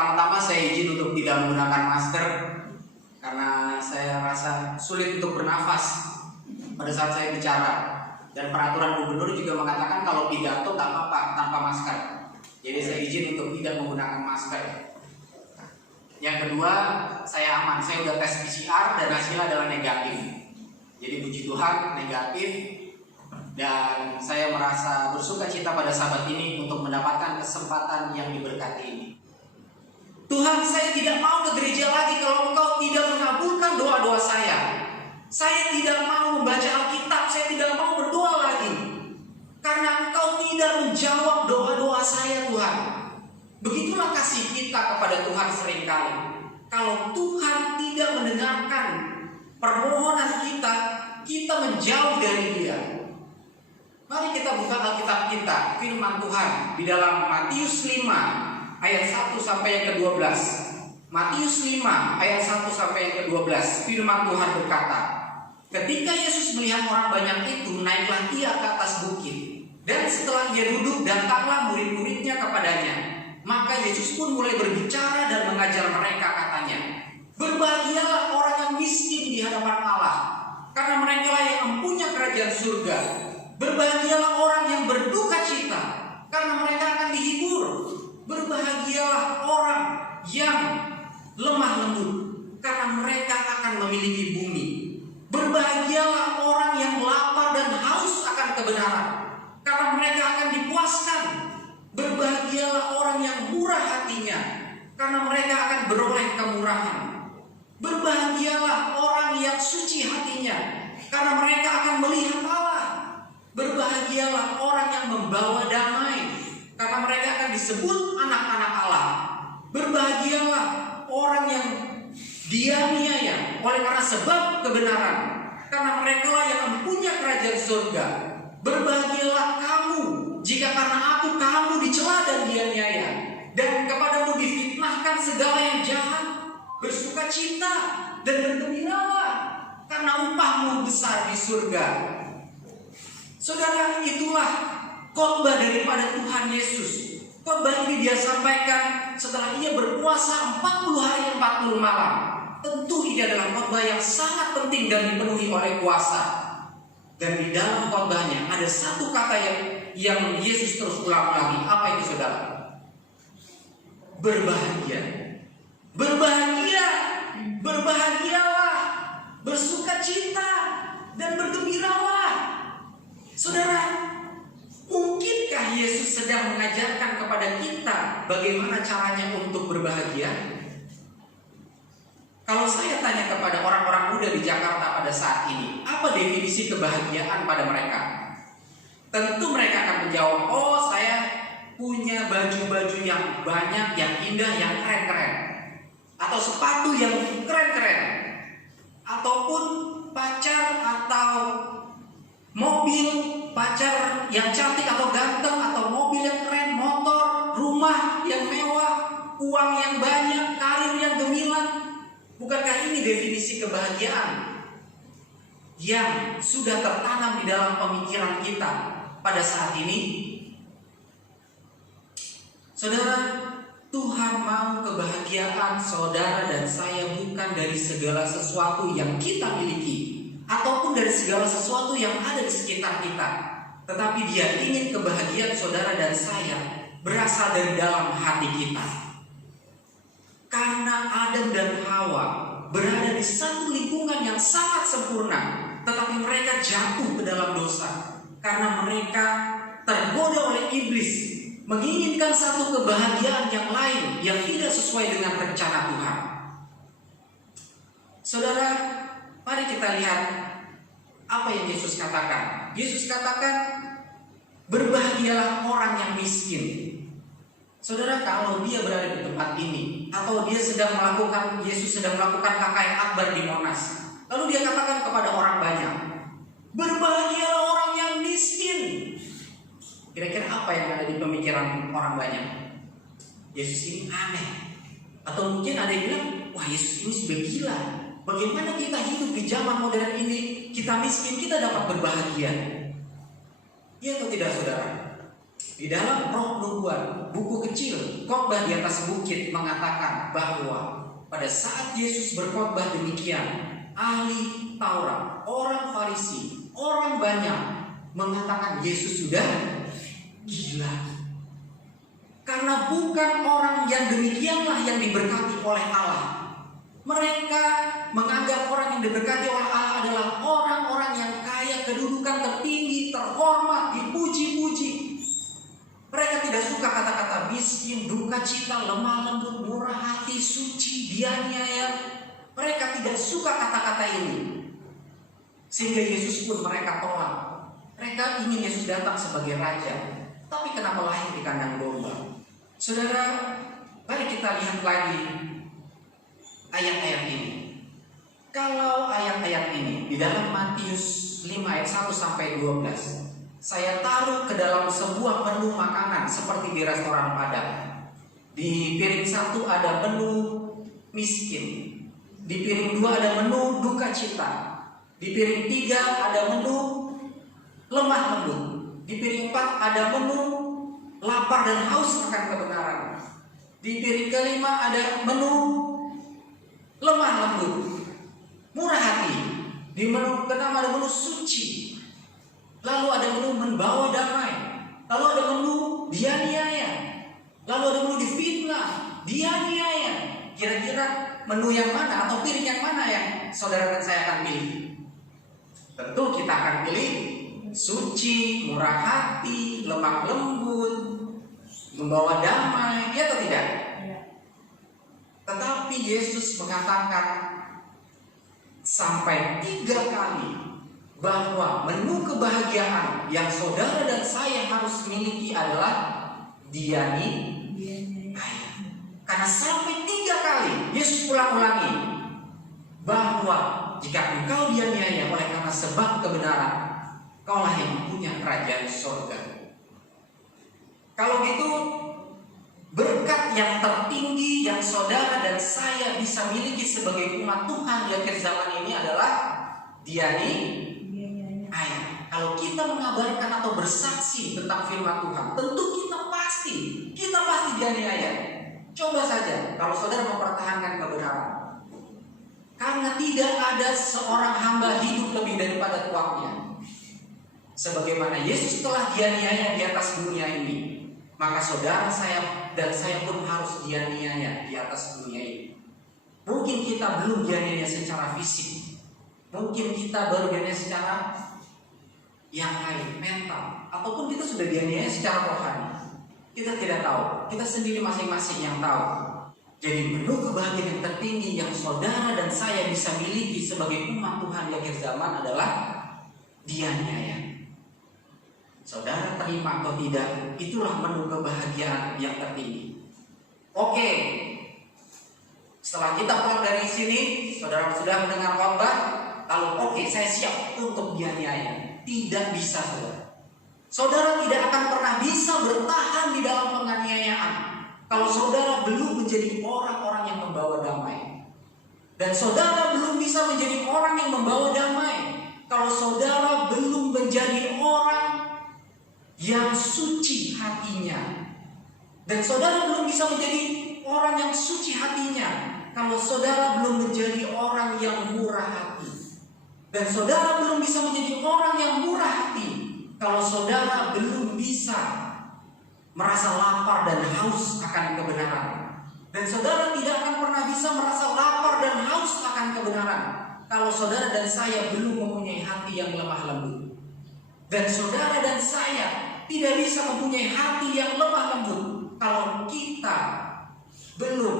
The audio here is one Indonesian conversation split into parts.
Pertama-tama saya izin untuk tidak menggunakan masker karena saya rasa sulit untuk bernafas pada saat saya bicara. Dan peraturan gubernur juga mengatakan kalau pidato tak apa-apa tanpa masker. Jadi saya izin untuk tidak menggunakan masker. Yang kedua, saya aman. Saya udah tes PCR dan hasilnya adalah negatif. Jadi puji Tuhan negatif. Dan saya merasa bersuka cita pada sahabat ini untuk mendapatkan kesempatan yang diberkati ini. Tuhan, saya tidak mau ke gereja lagi kalau Engkau tidak mengabulkan doa-doa saya. Saya tidak mau membaca Alkitab, saya tidak mau berdoa lagi. Karena Engkau tidak menjawab doa-doa saya, Tuhan. Begitulah kasih kita kepada Tuhan seringkali. Kalau Tuhan tidak mendengarkan permohonan kita, kita menjauh dari Dia. Mari kita buka Alkitab kita, firman Tuhan di dalam Matius 5 ayat 1 sampai yang ke-12. Matius 5 ayat 1 sampai yang ke-12. Firman Tuhan berkata, ketika Yesus melihat orang banyak itu, naiklah Ia ke atas bukit. Dan setelah Ia duduk, datanglah murid-muridnya kepadanya. Maka Yesus pun mulai berbicara dan mengajar mereka, katanya, berbahagialah orang yang miskin di hadapan Allah, karena merekalah yang mempunyai kerajaan surga. Berbahagialah orang yang berduka cita, karena mereka akan dihibur. Berbahagialah orang yang lemah lembut, karena mereka akan memiliki bumi. Berbahagialah orang yang lapar dan haus akan kebenaran, karena mereka akan dipuaskan. Berbahagialah orang yang murah hatinya, karena mereka akan beroleh kemurahan. Berbahagialah orang yang suci hatinya, karena mereka akan melihat Allah. Berbahagialah orang yang membawa damai, karena mereka akan disebut anak-anak Allah. Berbahagialah orang yang dianiaya oleh karena sebab kebenaran, karena merekalah yang mempunyai kerajaan surga. Berbahagialah kamu jika karena aku kamu dicela dan dianiaya, dan kepadamu difitnahkan segala yang jahat. Bersukacita dan bergembiralah, karena upahmu besar di surga. Saudara, itulah khotbah daripada Tuhan Yesus. Khotbah ini Dia sampaikan setelah Ia berpuasa 40 hari 40 malam. Tentu ini adalah khotbah yang sangat penting dan dipenuhi oleh puasa. Dan di dalam khotbahnya ada satu kata yang Yesus terus ulang-ulangi. Apa itu, saudara? Berbahagia. Berbahagia. Berbahagialah. Bersukacita dan bergembiralah. Saudara, mungkinkah Yesus sedang mengajarkan kepada kita bagaimana caranya untuk berbahagia? Kalau saya tanya kepada orang-orang muda di Jakarta pada saat ini, apa definisi kebahagiaan pada mereka? Tentu mereka akan menjawab, oh saya punya baju-baju yang banyak, yang indah, yang keren-keren. Atau sepatu yang keren-keren. Ataupun pacar atau mobil pacar yang cantik atau ganteng, atau mobil yang keren, motor, rumah yang mewah, uang yang banyak, karir yang gemilang. Bukankah ini definisi kebahagiaan yang sudah tertanam di dalam pemikiran kita pada saat ini? Saudara, Tuhan mau kebahagiaan saudara dan saya bukan dari segala sesuatu yang kita miliki, ataupun dari segala sesuatu yang ada di sekitar kita. Tetapi Dia ingin kebahagiaan saudara dan saya berasal dari dalam hati kita. Karena Adam dan Hawa berada di satu lingkungan yang sangat sempurna, tetapi mereka jatuh ke dalam dosa. Karena mereka tergoda oleh iblis, menginginkan satu kebahagiaan yang lain yang tidak sesuai dengan rencana Tuhan. Saudara, mari kita lihat apa yang Yesus katakan. Yesus katakan, berbahagialah orang yang miskin. Saudara, kalau dia berada di tempat ini, atau Yesus sedang melakukan KKN Akbar di Monas, lalu Dia katakan kepada orang banyak, berbahagialah orang yang miskin. Kira-kira apa yang ada di pemikiran orang banyak? Yesus ini aneh. Atau mungkin ada yang bilang, wah Yesus ini sudah gila. Bagaimana kita hidup di zaman modern ini, kita miskin, kita dapat berbahagia? Iya atau tidak, saudara? Di dalam Roh Nubuat, buku kecil Khotbah di atas Bukit mengatakan bahwa pada saat Yesus berkhotbah demikian, ahli Taurat, orang Farisi, orang banyak mengatakan Yesus sudah gila. Karena bukan orang yang demikianlah yang diberkati oleh Allah. Mereka menganggap orang yang diberkati oleh Allah adalah orang-orang yang kaya, kedudukan tertinggi, terhormat, dipuji-puji. Mereka tidak suka kata-kata miskin, duka cita, lemah lembut, murah hati, suci, dianiaya. Mereka tidak suka kata-kata ini. Sehingga Yesus pun mereka tolak. Mereka ingin Yesus datang sebagai raja. Tapi kenapa lahir di kandang domba? Saudara, mari kita lihat lagi ayat-ayat ini. Kalau ayat-ayat ini di dalam Matius 5 ayat 1 sampai 12, saya taruh ke dalam sebuah menu makanan seperti di restoran Padang. Di piring 1 ada menu miskin, di piring 2 ada menu duka cita, di piring 3 ada menu lemah lembut, di piring 4 ada menu lapar dan haus akan kebenaran, di piring ke-5 ada menu lemah lembut, murah hati, di menu ke-6 ada menu suci, lalu ada menu membawa damai, lalu ada menu dianiaya, lalu ada menu difitnah, dianiaya. Kira-kira menu yang mana atau piring yang mana yang saudara dan saya akan pilih? Tentu kita akan pilih suci, murah hati, lemah lembut, membawa damai, ya atau tidak? Tetapi Yesus mengatakan sampai 3 kali bahwa menu kebahagiaan yang saudara dan saya harus miliki adalah dianiaya. Karena sampai 3 kali Yesus ulang-ulangi bahwa jika engkau dianiaya oleh karena sebab kebenaran, kaulah yang punya kerajaan surga. Kalau gitu, berkat yang tertinggi yang saudara dan saya bisa miliki sebagai umat Tuhan di akhir zaman ini adalah dianiaya. Kalau kita mengabarkan atau bersaksi tentang firman Tuhan, tentu kita pasti dianiaya. Coba saja kalau saudara mempertahankan kebenaran, karena tidak ada seorang hamba hidup lebih daripada tuannya. Sebagaimana Yesus telah dianiaya di atas dunia ini, maka saudara saya dan saya pun harus dianiaya di atas dunia ini. Mungkin kita belum dianiaya secara fisik, mungkin kita baru dianiaya secara yang lain, mental, ataupun kita sudah dianiaya secara rohani. Kita tidak tahu, kita sendiri masing-masing yang tahu. Jadi menu kebahagiaan yang tertinggi yang saudara dan saya bisa miliki sebagai umat Tuhan di akhir zaman adalah dianiaya. Saudara terima atau tidak, itulah menu kebahagiaan yang tertinggi. Oke, setelah kita pulang dari sini, saudara sudah mendengar khotbah, lalu oke, saya siap untuk dianiaya. Tidak bisa, saudara. Saudara tidak akan pernah bisa bertahan di dalam penganiayaan kalau saudara belum menjadi orang-orang yang membawa damai. Dan saudara belum bisa menjadi orang yang membawa damai kalau saudara belum menjadi orang yang suci hatinya. Dan saudara belum bisa menjadi orang yang suci hatinya kalau saudara belum menjadi orang yang murah hati. Dan saudara belum bisa menjadi orang yang murah hati kalau saudara belum bisa merasa lapar dan haus akan kebenaran. Dan saudara tidak akan pernah bisa merasa lapar dan haus akan kebenaran kalau saudara dan saya belum mempunyai hati yang lemah lembut. Dan saudara dan saya tidak bisa mempunyai hati yang lemah lembut kalau kita belum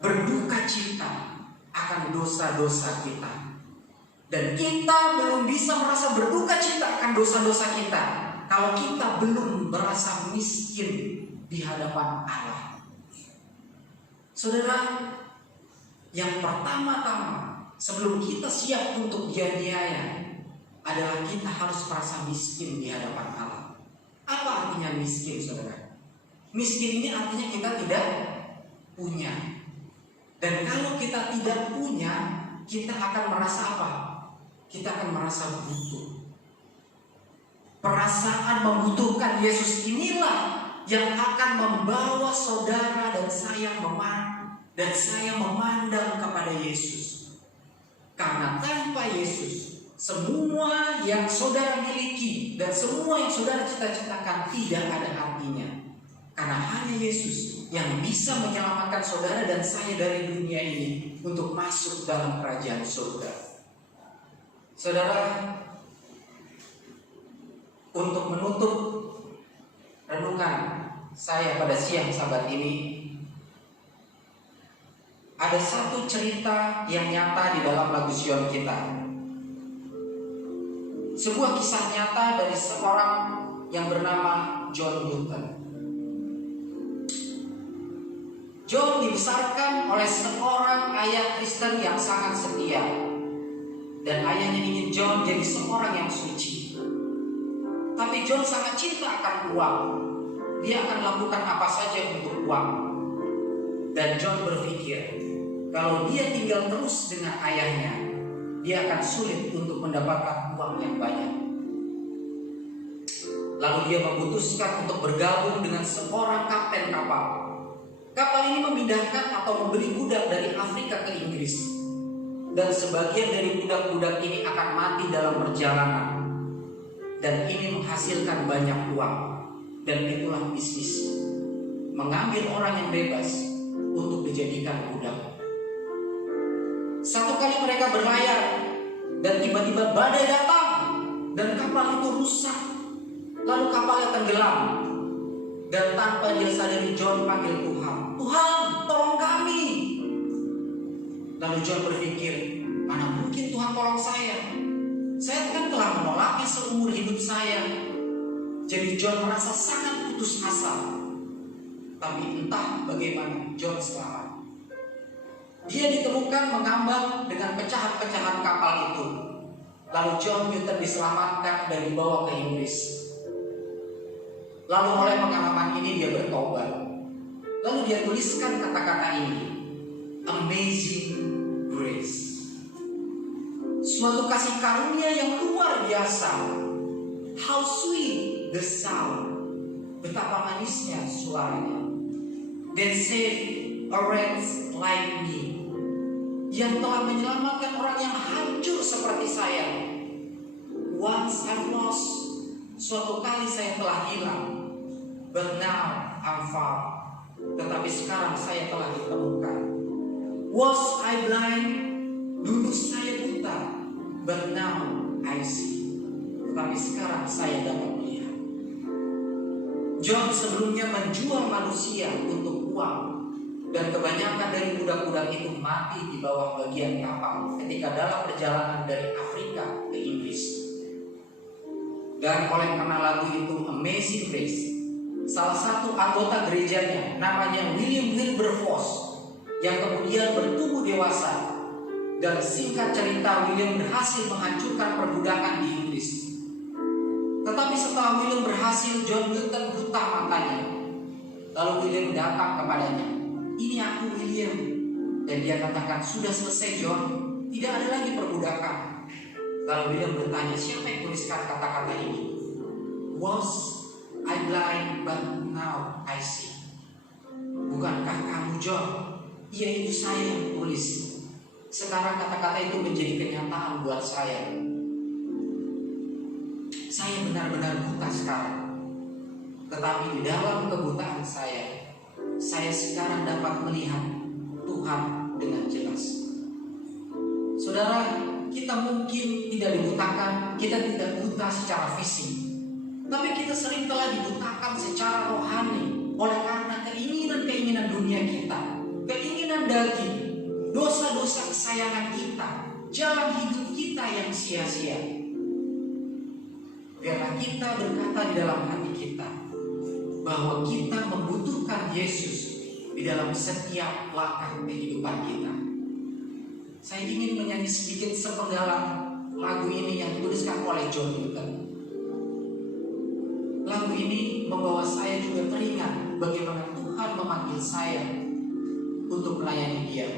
berduka cita akan dosa-dosa kita. Dan kita belum bisa merasa berduka cita akan dosa-dosa kita kalau kita belum merasa miskin di hadapan Allah. Saudara, yang pertama-tama sebelum kita siap untuk dianiaya adalah kita harus merasa miskin di hadapan Allah. Apa artinya miskin, saudara? Miskin ini artinya kita tidak punya. Dan kalau kita tidak punya, kita akan merasa apa? Kita akan merasa butuh. Perasaan membutuhkan Yesus inilah yang akan membawa saudara dan saya memandang kepada Yesus. Karena tanpa Yesus, semua yang saudara miliki dan semua yang saudara cita-citakan tidak ada artinya. Karena hanya Yesus yang bisa menyelamatkan saudara dan saya dari dunia ini untuk masuk dalam kerajaan surga. Saudara, untuk menutup renungan saya pada siang Sabat ini, ada satu cerita yang nyata di dalam lagu Sion kita. Sebuah kisah nyata dari seorang yang bernama John Newton. John dibesarkan oleh seorang ayah Kristen yang sangat setia, dan ayahnya ingin John jadi seorang yang suci. Tapi John sangat cinta akan uang. Dia akan lakukan apa saja untuk uang. Dan John berpikir, kalau dia tinggal terus dengan ayahnya, dia akan sulit untuk mendapatkan uang yang banyak. Lalu dia memutuskan untuk bergabung dengan seorang kapten kapal. Kapal ini memindahkan atau membeli budak dari Afrika ke Inggris. Dan sebagian dari budak-budak ini akan mati dalam perjalanan. Dan ini menghasilkan banyak uang. Dan itulah bisnis, mengambil orang yang bebas untuk dijadikan budak. Satu kali mereka berlayar, dan tiba-tiba badai datang, dan kapal itu rusak. Lalu kapalnya tenggelam. Dan tanpa dia sadari, John panggil Tuhan. Tuhan, tolong kami. Lalu John berpikir, mana mungkin Tuhan tolong saya? Saya kan telah menolaknya seumur hidup saya. Jadi John merasa sangat putus asa. Tapi entah bagaimana John selamat. Dia ditemukan mengambang dengan pecahan-pecahan kapal itu. Lalu John Newton diselamatkan dan dibawa ke Inggris. Lalu oleh pengalaman ini dia bertobat. Lalu dia tuliskan kata-kata ini, Amazing Grace. Suatu kasih karunia yang luar biasa. How sweet the sound. Betapa manisnya suaranya. That saved a wretch like me. Yang telah menyelamatkan orang yang hancur seperti saya. Once I've lost. Suatu kali saya telah hilang. But now I'm found. Tetapi sekarang saya telah ditemukan. Was I blind? Dulu saya buta. But now I see. Tetapi sekarang saya dapat melihat. John sebelumnya menjual manusia untuk uang. Dan kebanyakan dari budak-budak itu mati di bawah bagian kapal ketika dalam perjalanan dari Afrika ke Inggris. Dan oleh karena lagu itu Amazing Grace, salah satu anggota gerejanya namanya William Wilberforce yang kemudian bertumbuh dewasa. Dan singkat cerita, William berhasil menghancurkan perbudakan di Inggris. Tetapi setelah William berhasil, John Newton buta matanya. Lalu William datang kepadanya. Ini aku William. Dan dia katakan, sudah selesai John, tidak ada lagi perbudakan. Lalu William bertanya, siapa yang tuliskan kata-kata ini? Was I blind but now I see. Bukankah kamu John? Iya, itu saya yang tulis. Sekarang kata-kata itu menjadi kenyataan buat saya. Saya benar-benar buta sekarang. Tetapi di dalam kebutaan saya sekarang dapat melihat Tuhan dengan jelas. Saudara, kita mungkin tidak dibutakan, kita tidak buta secara fisik. Tapi kita sering telah dibutakan secara rohani oleh karena keinginan-keinginan dunia kita, keinginan daging, dosa-dosa kesayangan kita, jalan hidup kita yang sia-sia. Biarlah kita berkata di dalam hati kita bahwa kita membutuhkan Yesus di dalam setiap langkah kehidupan kita. Saya ingin menyanyi sedikit sepenggalan lagu ini yang dituliskan oleh John Newton. Lagu ini membawa saya juga teringat bagaimana Tuhan memanggil saya untuk melayani Dia.